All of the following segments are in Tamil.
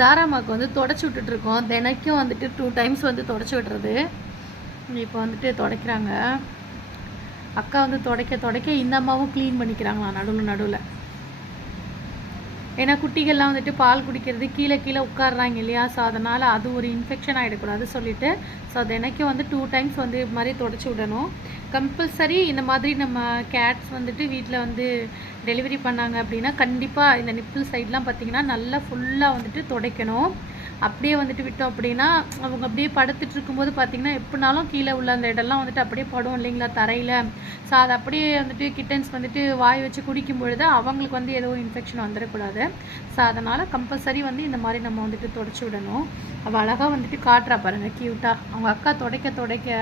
ஜாராமாவுக்கு வந்து தொடச்சி விட்டுட்ருக்கோம். தினைக்கும் வந்துட்டு 2 டைம்ஸ் வந்து தொடச்சி விடுறது. இப்போ வந்துட்டு துடைக்கிறாங்க. அக்கா வந்து துடைக்க இந்த அம்மாவும் க்ளீன் பண்ணிக்கிறாங்களா நடுவில். ஏன்னா குட்டிகள்லாம் வந்துட்டு பால் குடிக்கிறது கீழே உட்காடுறாங்க இல்லையா, ஸோ அதனால் அது ஒரு இன்ஃபெக்ஷன் ஆகிடக்கூடாது சொல்லிவிட்டு ஸோ தினைக்கும் வந்து 2 டைம்ஸ் வந்து இது மாதிரி தொடச்சி விடணும். கம்பல்சரி இந்த மாதிரி நம்ம கேட்ஸ் வந்துட்டு வீட்டில் வந்து டெலிவரி பண்ணாங்க அப்படின்னா கண்டிப்பாக இந்த நிப்பிள் சைட்லாம் பார்த்திங்கன்னா நல்லா ஃபுல்லாக வந்துட்டு துடைக்கணும். அப்படியே வந்துட்டு விட்டோம் அப்படின்னா அவங்க அப்படியே படுத்துட்டு இருக்கும்போது பார்த்திங்கன்னா எப்படினாலும் கீழே உள்ள அந்த இடம்லாம் வந்துட்டு அப்படியே படும் இல்லைங்களா தரையில். ஸோ அதை அப்படியே வந்துட்டு கிட்டன்ஸ் வந்துட்டு வாய் வச்சு குடிக்கும் பொழுது அவங்களுக்கு வந்து ஏதோ இன்ஃபெக்ஷன் வந்துடக்கூடாது. ஸோ அதனால் கம்பல்சரி வந்து இந்த மாதிரி நம்ம வந்துட்டு தொடச்சி விடணும். அவள் அழகாக வந்துட்டு காட்டுறா பாருங்கள் க்யூட்டாக. அவங்க அக்கா துடைக்க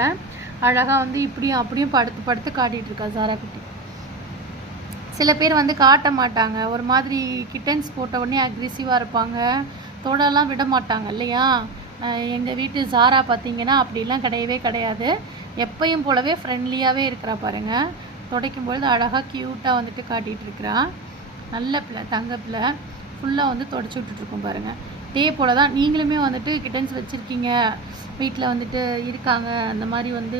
அழகாக வந்து இப்படியும் அப்படியும் படுத்து காட்டிகிட்ருக்கா ஜாரா குட்டி. சில பேர் வந்து காட்ட மாட்டாங்க, ஒரு மாதிரி கிட்டன்ஸ் போட்ட உடனே அக்ரெசிவாக இருப்பாங்க, தொடலாம் விட மாட்டாங்க இல்லையா. எங்கள் வீட்டு ஜாரா பார்த்திங்கன்னா அப்படிலாம் கிடையாது. எப்பயும் போலவே ஃப்ரெண்ட்லியாகவே இருக்கிறா பாருங்கள். துடைக்கும்பொழுது அழகாக க்யூட்டாக வந்துட்டு காட்டிகிட்டு இருக்கிறா. நல்ல பிள்ளை, தங்க பிள்ளை. ஃபுல்லாக வந்து தொடச்சி விட்டுட்ருக்கோம் பாருங்கள். இதே போல் தான் நீங்களுமே வந்துட்டு கிட்டன்ஸ் வச்சுருக்கீங்க, வீட்டில் வந்துட்டு இருக்காங்க, அந்த மாதிரி வந்து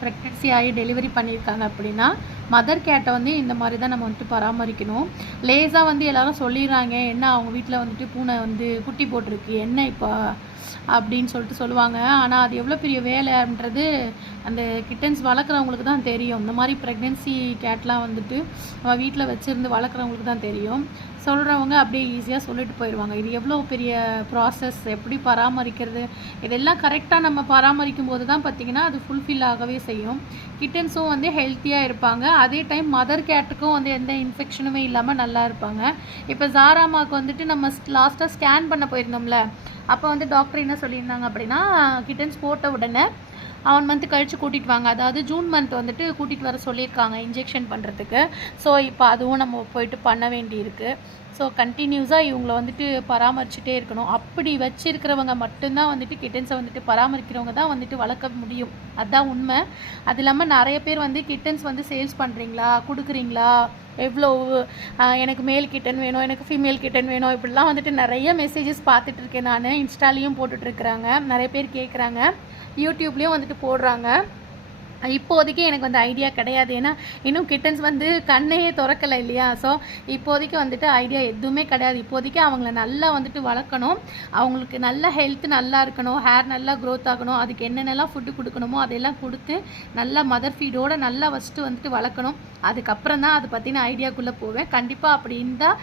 ப்ரெக்னென்சி ஆகி டெலிவரி பண்ணியிருக்காங்க அப்படின்னா மதர் கேட்டை வந்து இந்த மாதிரி தான் நம்ம வந்துட்டு பராமரிக்கணும். லேஸாக வந்து எல்லோரும் சொல்லிடுறாங்க, என்ன அவங்க வீட்டில் வந்துட்டு பூனை வந்து குட்டி போட்டிருக்கு என்ன இப்போ அப்படின்னு சொல்லுவாங்க. ஆனால் அது எவ்வளோ பெரிய வேலைன்றது அந்த கிட்டன்ஸ் வளர்க்குறவங்களுக்கு தான் தெரியும். இந்த மாதிரி ப்ரெக்னென்சி கேட்லாம் வந்துட்டு வீட்டில் வச்சுருந்து வளர்க்குறவங்களுக்கு தான் தெரியும். சொல்கிறவங்க அப்படியே ஈஸியாக சொல்லிட்டு போயிடுவாங்க. இது எவ்வளோ பெரிய ப்ராசஸ், எப்படி பராமரிக்கிறது, இதெல்லாம் கரெக்டாக நம்ம பராமரிக்கும் போது தான் பார்த்திங்கன்னா அது ஃபுல்ஃபில் ஆகவே செய்யும். கிட்டன்ஸும் வந்து ஹெல்த்தியாக இருப்பாங்க, அதே டைம் மதர் கேட்டுக்கும் வந்து எந்த இன்ஃபெக்ஷனுமே இல்லாமல் நல்லா இருப்பாங்க. இப்போ ஜாராமாவுக்கு வந்துட்டு நம்ம லாஸ்ட்டாக ஸ்கேன் பண்ண போயிருந்தோம்ல, அப்போ வந்து டாக்டர் என்ன சொல்லியிருந்தாங்க அப்படின்னா கிட்டன்ஸ் போட்ட உடனே 1 மந்த் கழித்து கூட்டிகிட்டு வாங்க, அதாவது ஜூன் மந்த் வந்துட்டு கூட்டிகிட்டு வர சொல்லியிருக்காங்க இன்ஜெக்ஷன் பண்ணுறதுக்கு. ஸோ இப்போ அதுவும் நம்ம போயிட்டு பண்ண வேண்டியிருக்கு. ஸோ கண்டினியூஸாக இவங்கள வந்துட்டு பராமரிச்சுட்டே இருக்கணும். அப்படி வச்சுருக்கிறவங்க மட்டும்தான் வந்துட்டு கிட்டன்ஸை வந்துட்டு பராமரிக்கிறவங்க தான் வந்துட்டு வளர்க்க முடியும். அதுதான் உண்மை. அது இல்லாமல் நிறைய பேர் வந்து கிட்டன்ஸ் வந்து சேல்ஸ் பண்ணுறீங்களா, கொடுக்குறீங்களா, எவ்வளோ, எனக்கு மேல் கிட்டன் வேணும், எனக்கு ஃபீமேல் கிட்டன் வேணும், இப்படிலாம் வந்துட்டு நிறைய மெசேஜஸ் பார்த்துட்ருக்கேன் நான். இன்ஸ்டாலேயும் போட்டுட்ருக்குறாங்க, நிறைய பேர் கேட்குறாங்க, யூடியூப்லேயும் வந்துட்டு போடுறாங்க. இப்போதைக்கு எனக்கு வந்து ஐடியா கிடையாது, ஏன்னா இன்னும் கிட்டன்ஸ் வந்து கண்ணையே திறக்கலை இல்லையா. ஸோ இப்போதைக்கு வந்துட்டு ஐடியா எதுவுமே கிடையாது. இப்போதைக்கு அவங்கள நல்லா வந்துட்டு வளர்க்கணும், அவங்களுக்கு நல்ல ஹெல்த் நல்லா இருக்கணும், ஹேர் நல்லா க்ரோத் ஆகணும், அதுக்கு என்னென்னலாம் ஃபுட்டு கொடுக்கணுமோ அதெல்லாம் கொடுத்து நல்லா மதர் ஃபீடோடு நல்லா ஃபஸ்ட்டு வந்துட்டு வளர்க்கணும். அதுக்கப்புறம் தான் அதை பற்றின ஐடியாக்குள்ளே போவேன். கண்டிப்பாக அப்படி இருந்தால்